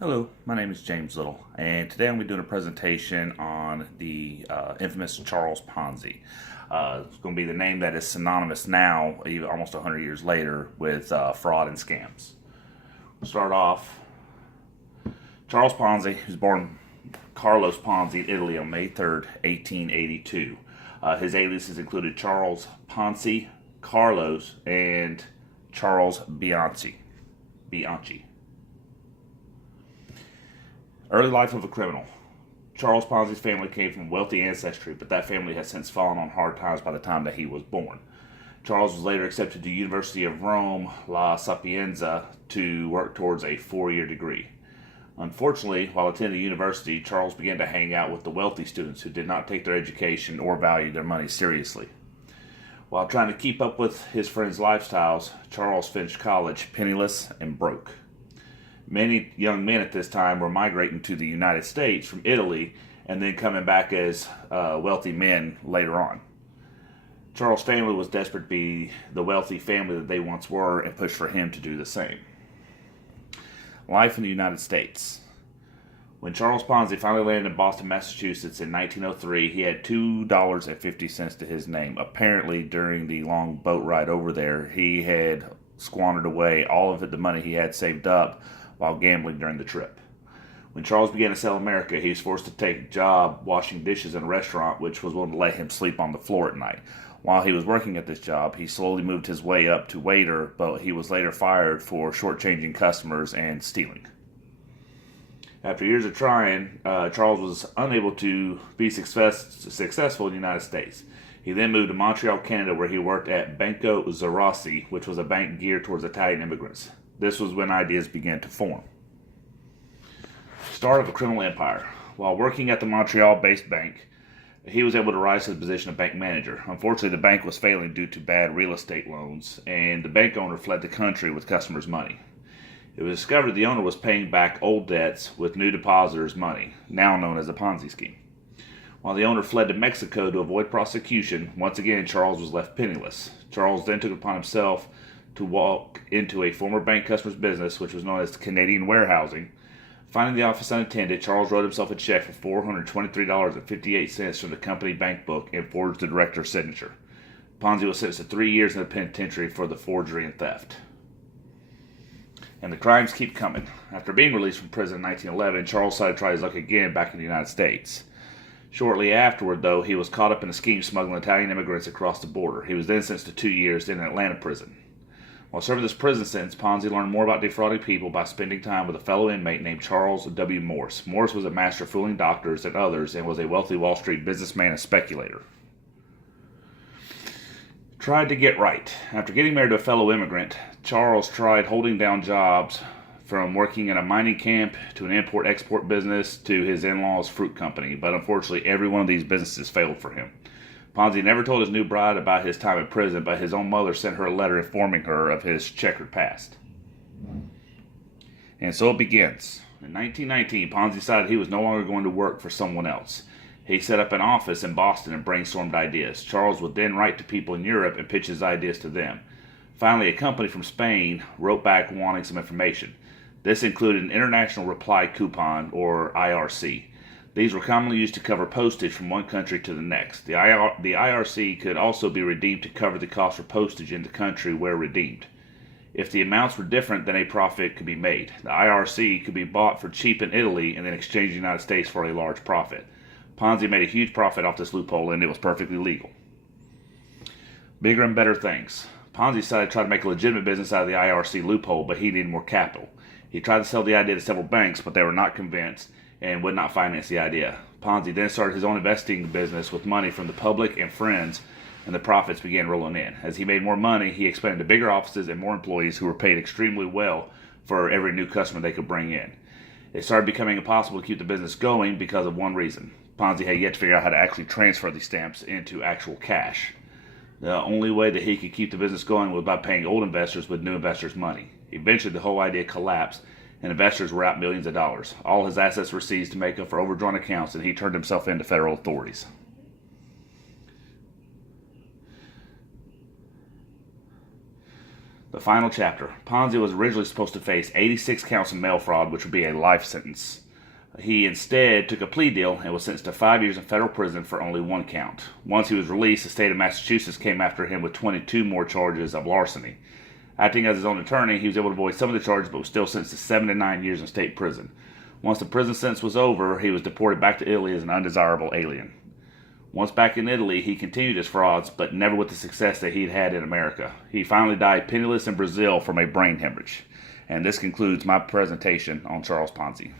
Hello, my name is James Little, and today I'm going to be doing a presentation on the infamous Charles Ponzi. It's going to be the name that is synonymous now, even almost 100 years later, with fraud and scams. We'll start off. Charles Ponzi was born Carlos Ponzi in Italy on May 3rd, 1882. His aliases included Charles Ponzi, Carlos, and Charles Bianchi. Early life of a criminal. Charles Ponzi's family came from wealthy ancestry, but that family has since fallen on hard times by the time that he was born. Charles was later accepted to the University of Rome, La Sapienza, to work towards a 4-year degree. Unfortunately, while attending the university, Charles began to hang out with the wealthy students who did not take their education or value their money seriously. While trying to keep up with his friends' lifestyles, Charles finished college penniless and broke. Many young men at this time were migrating to the United States from Italy and then coming back as wealthy men later on. Charles' family was desperate to be the wealthy family that they once were and pushed for him to do the same. Life in the United States. When Charles Ponzi finally landed in Boston, Massachusetts in 1903, he had $2.50 to his name. Apparently, during the long boat ride over there, he had squandered away all of the money he had saved up while gambling during the trip. When Charles began to sell America, he was forced to take a job washing dishes in a restaurant which was willing to let him sleep on the floor at night. While he was working at this job, he slowly moved his way up to waiter, but he was later fired for shortchanging customers and stealing. After years of trying, Charles was unable to be successful in the United States. He then moved to Montreal, Canada, where he worked at Banco Zarossi, which was a bank geared towards Italian immigrants. This was when ideas began to form. Start of a criminal empire. While working at the Montreal-based bank, he was able to rise to the position of bank manager. Unfortunately, the bank was failing due to bad real estate loans, and the bank owner fled the country with customers' money. It was discovered the owner was paying back old debts with new depositors' money, now known as a Ponzi scheme. While the owner fled to Mexico to avoid prosecution, once again Charles was left penniless. Charles then took it upon himself to walk into a former bank customer's business, which was known as Canadian Warehousing. Finding the office unattended, Charles wrote himself a check for $423.58 from the company bank book and forged the director's signature. Ponzi was sentenced to 3 years in the penitentiary for the forgery and theft. And the crimes keep coming. After being released from prison in 1911, Charles decided to try his luck again back in the United States. Shortly afterward, though, he was caught up in a scheme smuggling Italian immigrants across the border. He was then sentenced to 2 years in an Atlanta prison. While serving this prison sentence, Ponzi learned more about defrauding people by spending time with a fellow inmate named Charles W. Morse. Morse was a master of fooling doctors and others and was a wealthy Wall Street businessman and speculator. Tried to get right. After getting married to a fellow immigrant, Charles tried holding down jobs from working in a mining camp to an import-export business to his in-laws' fruit company, but unfortunately every one of these businesses failed for him. Ponzi never told his new bride about his time in prison, but his own mother sent her a letter informing her of his checkered past. And so it begins. In 1919, Ponzi decided he was no longer going to work for someone else. He set up an office in Boston and brainstormed ideas. Charles would then write to people in Europe and pitch his ideas to them. Finally, a company from Spain wrote back wanting some information. This included an international reply coupon, or IRC. These were commonly used to cover postage from one country to the next. The IRC could also be redeemed to cover the cost for postage in the country where redeemed. If the amounts were different, then a profit could be made. The IRC could be bought for cheap in Italy and then exchanged in the United States for a large profit. Ponzi made a huge profit off this loophole, and it was perfectly legal. Bigger and better things. Ponzi decided to try to make a legitimate business out of the IRC loophole, but he needed more capital. He tried to sell the idea to several banks, but they were not convinced and would not finance the idea. Ponzi then started his own investing business with money from the public and friends, and the profits began rolling in. As he made more money, he expanded to bigger offices and more employees who were paid extremely well for every new customer they could bring in. It started becoming impossible to keep the business going because of one reason. Ponzi had yet to figure out how to actually transfer these stamps into actual cash. The only way that he could keep the business going was by paying old investors with new investors' money. Eventually, the whole idea collapsed, and investors were out millions of dollars. All his assets were seized to make up for overdrawn accounts, and he turned himself in to federal authorities. The final chapter. Ponzi was originally supposed to face 86 counts of mail fraud, which would be a life sentence. He instead took a plea deal and was sentenced to 5 years in federal prison for only one count. Once he was released, the state of Massachusetts came after him with 22 more charges of larceny. Acting as his own attorney, he was able to avoid some of the charges but was still sentenced to 7 to 9 years in state prison. Once the prison sentence was over, he was deported back to Italy as an undesirable alien. Once back in Italy, he continued his frauds, but never with the success that he'd had in America. He finally died penniless in Brazil from a brain hemorrhage. And this concludes my presentation on Charles Ponzi.